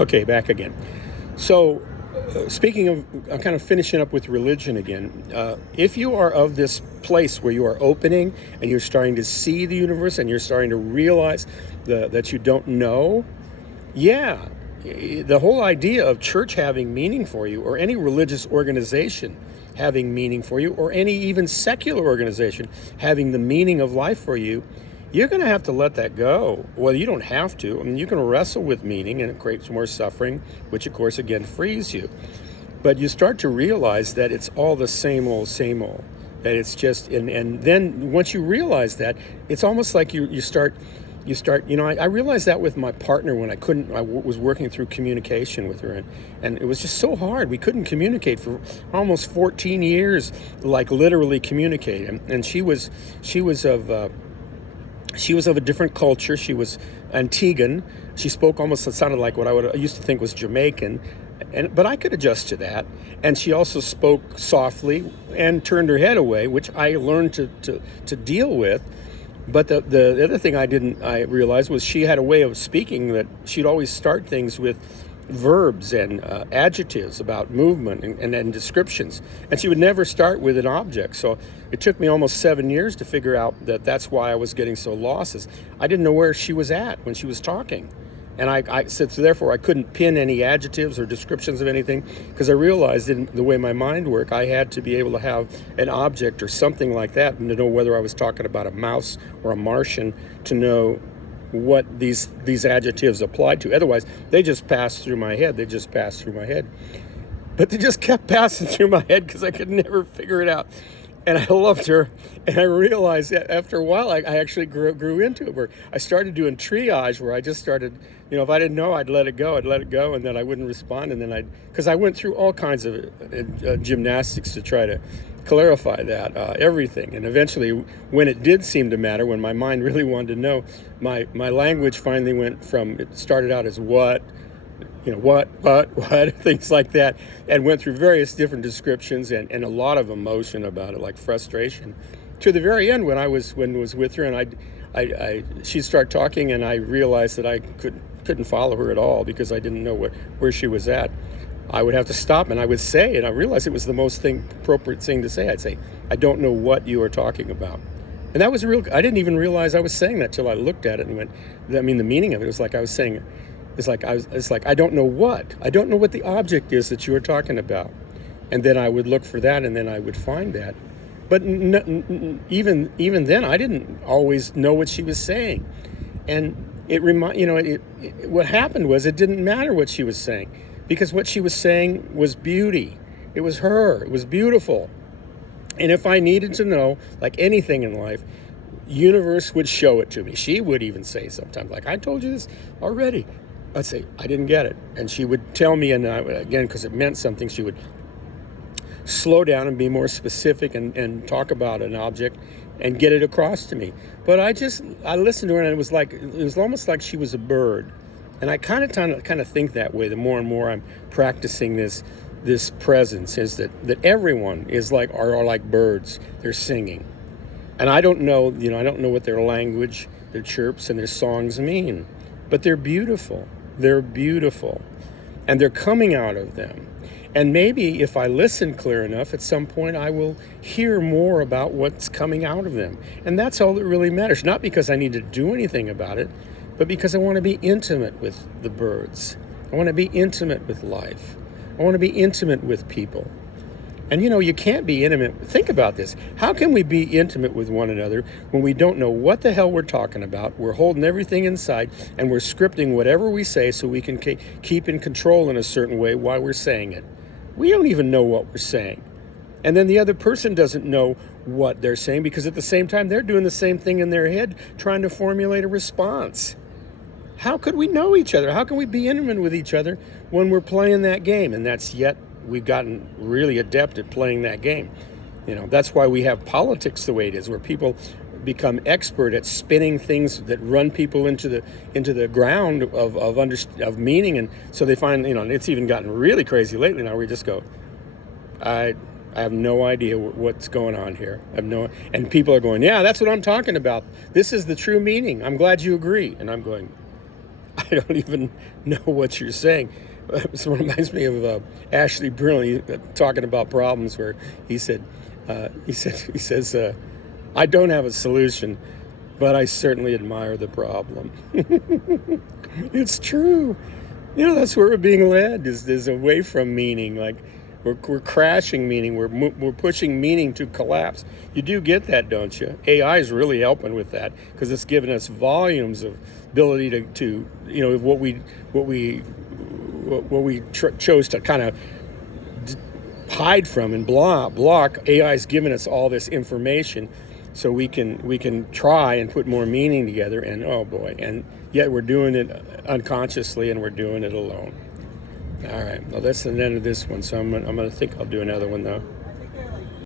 Okay, back again. So, speaking of, I'm kind of finishing up with religion again. If you are of this place where you are opening and you're starting to see the universe and you're starting to realize that you don't know, yeah, the whole idea of church having meaning for you, or any religious organization having meaning for you, or any even secular organization having the meaning of life for you, you're going to have to let that go. Well, you don't have to. I mean, you can wrestle with meaning and it creates more suffering, which of course again frees you. But you start to realize that it's all the same old, that it's just, and then once you realize that, it's almost like you start, I realized that with my partner when I was working through communication with her, and it was just so hard. We couldn't communicate for almost 14 years, like literally communicate. And she was of a different culture. She was Antiguan. She spoke almost, it sounded like what I used to think was Jamaican, but I could adjust to that. And she also spoke softly and turned her head away, which I learned to deal with. But the other thing I realized was she had a way of speaking that she'd always start things with verbs and adjectives about movement and descriptions. And she would never start with an object. So it took me almost 7 years to figure out that that's why I was getting so lost. Is I didn't know where she was at when she was talking. And I said, so therefore I couldn't pin any adjectives or descriptions of anything, because I realized in the way my mind worked, I had to be able to have an object or something like that, and to know whether I was talking about a mouse or a Martian, to know what these adjectives applied to. Otherwise, they just passed through my head. But they just kept passing through my head because I could never figure it out. And I loved her, and I realized that after a while, I actually grew into it, where I started doing triage, where I just started, if I didn't know, I'd let it go, and then I wouldn't respond, and then because I went through all kinds of gymnastics to try to clarify that, everything. And eventually, when it did seem to matter, when my mind really wanted to know, my language finally went from, it started out as what, what, things like that, and went through various different descriptions and a lot of emotion about it, like frustration, to the very end when I was with her, and she'd start talking, and I realized that I couldn't follow her at all because I didn't know where she was at. I would have to stop, and I would say, and I realized it was the most appropriate thing to say. I'd say, I don't know what you are talking about. And that was I didn't even realize I was saying that till I looked at it and went, the meaning of it was like I was saying, it's like I don't know what the object is that you were talking about. And then I would look for that, and then I would find that. But even then, I didn't always know what she was saying. And what happened was, it didn't matter what she was saying, because what she was saying was beauty. It was her. It was beautiful. And if I needed to know, like anything in life, universe would show it to me. She would even say sometimes, like, I told you this already. I'd say, I didn't get it. And she would tell me, and again, because it meant something, she would slow down and be more specific and talk about an object and get it across to me. But I listened to her, and it was almost like she was a bird. And I kind of think that way the more and more I'm practicing this presence, is that everyone are like birds. They're singing. And I don't know what their language, their chirps, and their songs mean, but they're beautiful. They're beautiful, and they're coming out of them. And maybe if I listen clear enough, at some point I will hear more about what's coming out of them. And that's all that really matters. Not because I need to do anything about it, but because I want to be intimate with the birds. I want to be intimate with life. I want to be intimate with people. And you can't be intimate. Think about this. How can we be intimate with one another when we don't know what the hell we're talking about? We're holding everything inside, and we're scripting whatever we say so we can keep in control in a certain way while we're saying it. We don't even know what we're saying. And then the other person doesn't know what they're saying, because at the same time they're doing the same thing in their head, trying to formulate a response. How could we know each other? How can we be intimate with each other when we're playing that game? And we've gotten really adept at playing that game. That's why we have politics the way it is, where people become expert at spinning things that run people into the ground of meaning. And so they find, it's even gotten really crazy lately now, where we just go, I have no idea what's going on here. And people are going, yeah, that's what I'm talking about. This is the true meaning. I'm glad you agree. And I'm going, I don't even know what you're saying. It reminds me of Ashley Brindley talking about problems where he says, I don't have a solution, but I certainly admire the problem. It's true. That's where we're being led is away from meaning. Like we're crashing meaning. We're pushing meaning to collapse. You do get that, don't you? AI is really helping with that because it's giving us volumes of ability to what we chose to kind of hide from and block. AI's giving us all this information so we can try and put more meaning together, and oh boy, and yet we're doing it unconsciously and we're doing it alone. All right, well, that's the end of this one, so I'm gonna think I'll do another one though.